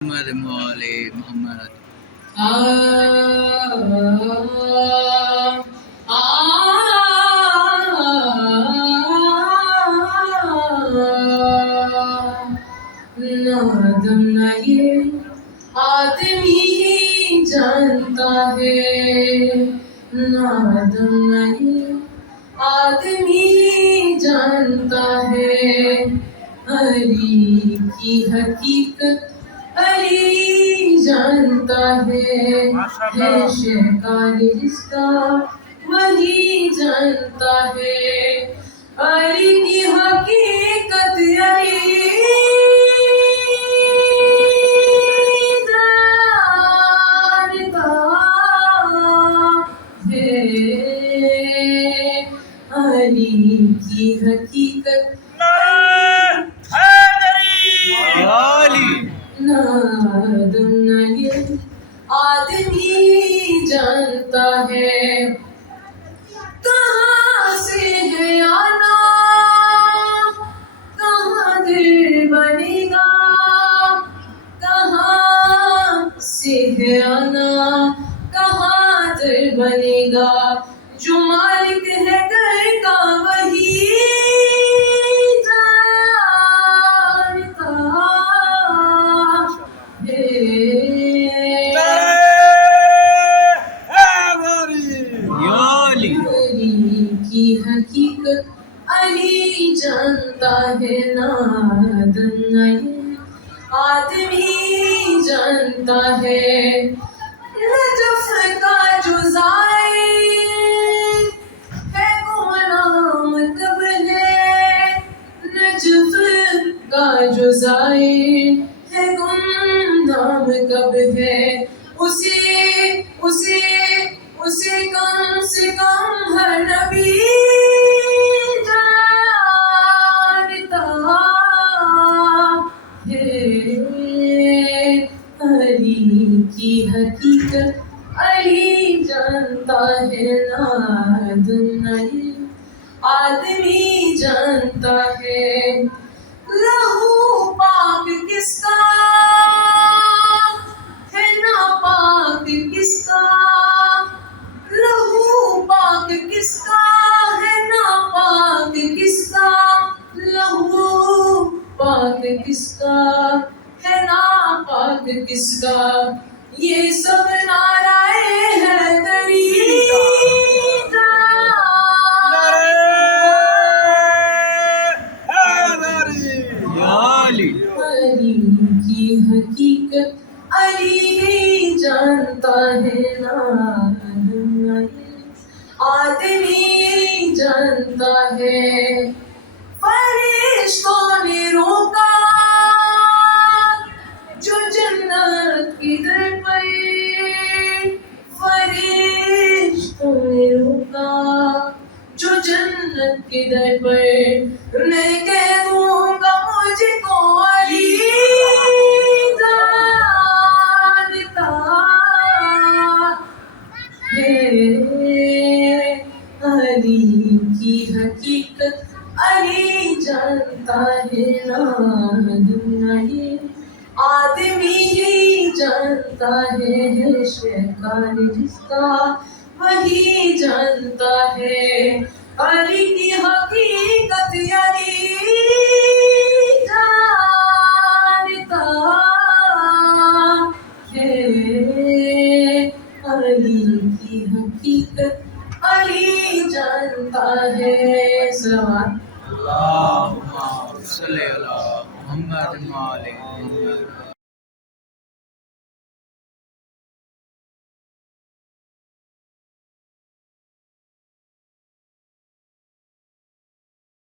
محمد مولی محمد نادم نہ یہ آدمی ہی جانتا ہے، نادم نہ یہ آدمی ہی جانتا ہے، علی کی حقیقت علی جانتا ہے شہکار جس کا وہی جانتا ہے، علی کی حقیقت علی علی کی حقیقت نادم نہ یہ آدمی جانتا ہے، کہاں سے ہے آنا کہاں دل بنے گا، کہاں سے ہے آنا کہاں دل بنے گا، جو مالک ہے گھر کا وہی جانتا علی کی حقیقت علی جانتا ہے، نادم نہ یہ آدمی جانتا ہے، نجف کا جو زائر ہے غلام کب ہے، نجف کا جو زائر ہے گمنام کب ہے، اسے کم سے کم ہر نبی جانتا ہے، علی کی حقیقت علی جانتا ہے، نادم نہ یہ آدمی جانتا ہے، لہو پاک کس کا ہے ناپاک کس کا، لہو پاک کس کا ہے ناپاک کس کا، لہو پاک کس کا ہے ناپاک کس کا، یہ سب نعرہ حیدری علی علی کی حقیقت علی جانتا ہے، نادم نہ یہ آدمی جانتا ہے، فرشتوں نے روکا جو جنت کی در پر، فرشتوں نے روکا جو جنت کی در پر، میں کہہ دوں گا مجھ کو علی جانتا ہے، علی کی حقیقت علی جانتا ہے، نادم نہ یہ آدمی ہی جانتا ہے شہکار جس کا وہی جانتا ہے، علی کی حقیقت علی جانتا ہے، علی کی حقیقت علی جانتا ہے، سلام اللہم صلی علی محمد مولی محمد